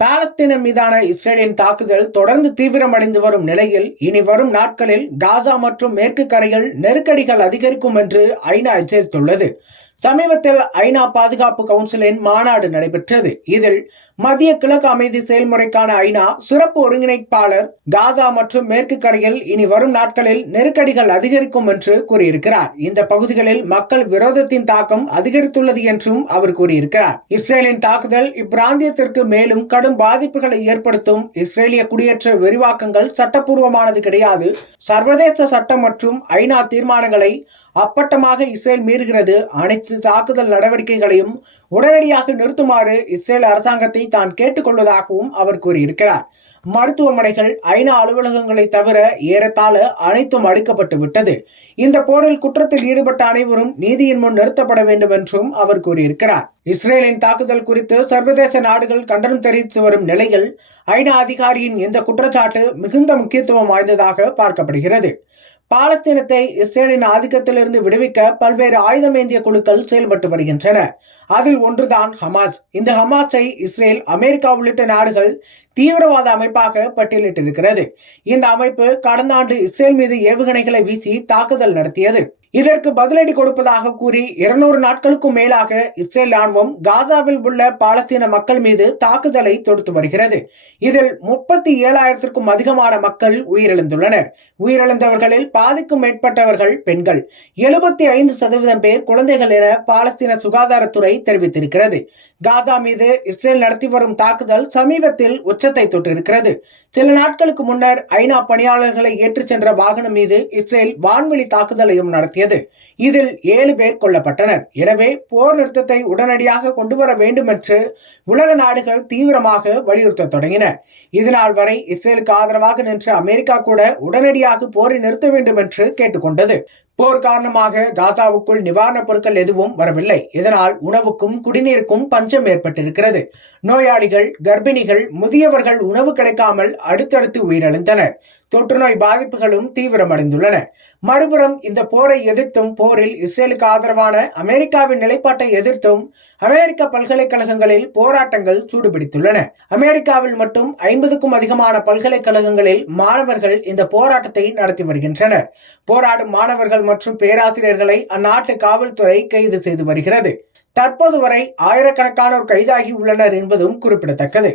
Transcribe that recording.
பாலஸ்தீனம் மீதான இஸ்ரேலின் தாக்குதல் தொடர்ந்து தீவிரமடைந்து வரும் நிலையில் இனி வரும் நாட்களில் காசா மற்றும் மேற்கு கரையில் நெருக்கடிகள் அதிகரிக்கும் என்று ஐநா எச்சரித்துள்ளது. சமீபத்தில் ஐநா பாதுகாப்பு கவுன்சிலின் மாநாடு நடைபெற்றது. இதில் மத்திய கிழக்கு அமைதி செயல்முறைக்கான ஐநா சிறப்பு ஒருங்கிணைப்பாளர் காசா மற்றும் மேற்கு கரையில் இனி வரும் நாட்களில் நெருக்கடிகள் அதிகரிக்கும் என்று கூறியிருக்கிறார். இந்த பகுதிகளில் மக்கள் விரோதத்தின் தாக்கம் அதிகரித்துள்ளது என்றும் அவர் கூறியிருக்கிறார். இஸ்ரேலின் தாக்குதல் இப்பிராந்தியத்திற்கு மேலும் கடும் பாதிப்புகளை ஏற்படுத்தும். இஸ்ரேலிய குடியேற்ற விரிவாக்கங்கள் சட்டப்பூர்வமானது கிடையாது. சர்வதேச சட்டம் மற்றும் ஐநா தீர்மானங்களை அப்பட்டமாக இஸ்ரேல் மீறுகிறது. அனைத்து தாக்குதல் நடவடிக்கைகளையும் உடனடியாக நிறுத்துமாறு இஸ்ரேல் அரசாங்கத்தை தான் கேட்டுக்கொள்வதாகவும் அவர் கூறியிருக்கிறார். மருத்துவமனைகள், ஐநா அலுவலகங்களை தவிர ஏறத்தாழ அனைத்தும் அழிக்கப்பட்டு விட்டது. இந்த போரில் குற்றத்தில் ஈடுபட்ட அனைவரும் நீதியின் முன் நிறுத்தப்பட வேண்டும் என்றும் அவர் கூறியிருக்கிறார். இஸ்ரேலின் தாக்குதல் குறித்து சர்வதேச நாடுகள் கண்டனம் தெரிவித்து வரும் நிலையில் ஐநா அதிகாரியின் இந்த குற்றச்சாட்டு மிகுந்த முக்கியத்துவம் வாய்ந்ததாக பார்க்கப்படுகிறது. பாலஸ்தீனத்தை இஸ்ரேலின் ஆதிக்கத்திலிருந்து விடுவிக்க பல்வேறு ஆயுதமேந்திய குழுக்கள் செயல்பட்டு வருகின்றன. அதில் ஒன்றுதான் ஹமாஸ். இந்த ஹமாஸை இஸ்ரேல், அமெரிக்கா உள்ளிட்ட நாடுகள் தீவிரவாத அமைப்பாக பட்டியலிட்டிருக்கிறது. இந்த அமைப்பு கடந்த ஆண்டு இஸ்ரேல் மீது ஏவுகணைகளை வீசி தாக்குதல் நடத்தியது. இதற்கு பதிலடி கொடுப்பதாக கூறி 200 நாட்களுக்கும் மேலாக இஸ்ரேல் ராணுவம் காசாவில் உள்ள பாலஸ்தீன மக்கள் மீது தாக்குதலை தொடுத்து வருகிறது. இதில் 37,000க்கும் அதிகமான மக்கள் உயிரிழந்துள்ளனர். உயிரிழந்தவர்களில் பாதிக்கும் மேற்பட்டவர்கள் பெண்கள். 75% பேர் குழந்தைகள் என பாலஸ்தீன சுகாதாரத்துறை தெரிவித்திருக்கிறது. காசா மீது இஸ்ரேல் நடத்தி வரும் தாக்குதல் சமீபத்தில் உச்சத்தை தொட்டிருக்கிறது. சில நாட்களுக்கு முன்னர் ஐநா பணியாளர்களை ஏற்றிச் சென்ற வாகனம் மீது இஸ்ரேல் வான்வெளி தாக்குதலையும் நடத்தியது. இதில் 7 பேர் கொல்லப்பட்டனர். எனவே போர் நிறுத்தத்தை உடனடியாக கொண்டு வர வேண்டும் என்று உலக நாடுகள் தீவிரமாக வலியுறுத்த தொடங்கின. இதனால் வரை இஸ்ரேலுக்கு ஆதரவாக நின்ற அமெரிக்கா கூட உடனடியாக போரை நிறுத்த வேண்டும் என்று கேட்டுக்கொண்டது. போர் காரணமாக காசாவுக்குள் நிவாரணப் பொருட்கள் எதுவும் வரவில்லை. இதனால் உணவுக்கும் குடிநீருக்கும் பஞ்சம் ஏற்பட்டிருக்கிறது. நோயாளிகள், கர்ப்பிணிகள், முதியவர்கள் உணவு கிடைக்காமல் அடுத்தடுத்து உயிரிழந்தனர். தொற்றுநோய் பாதிப்புகளும் தீவிரமடைந்துள்ளன. மறுபுறம் இந்த போரை எதிர்த்தும் போரில் இஸ்ரேலுக்கு ஆதரவான அமெரிக்காவின் நிலைப்பாட்டை எதிர்த்தும் அமெரிக்க பல்கலைக்கழகங்களில் போராட்டங்கள் சூடுபிடித்துள்ளன. அமெரிக்காவில் மட்டும் 50க்கும் அதிகமான பல்கலைக்கழகங்களில் மாணவர்கள் இந்த போராட்டத்தை நடத்தி வருகின்றனர். போராடும் மாணவர்கள் மற்றும் பேராசிரியர்களை அந்நாட்டு காவல்துறை கைது செய்து வருகிறது. தற்போது வரை ஆயிரக்கணக்கானோர் கைதாகி உள்ளனர் என்பதும் குறிப்பிடத்தக்கது.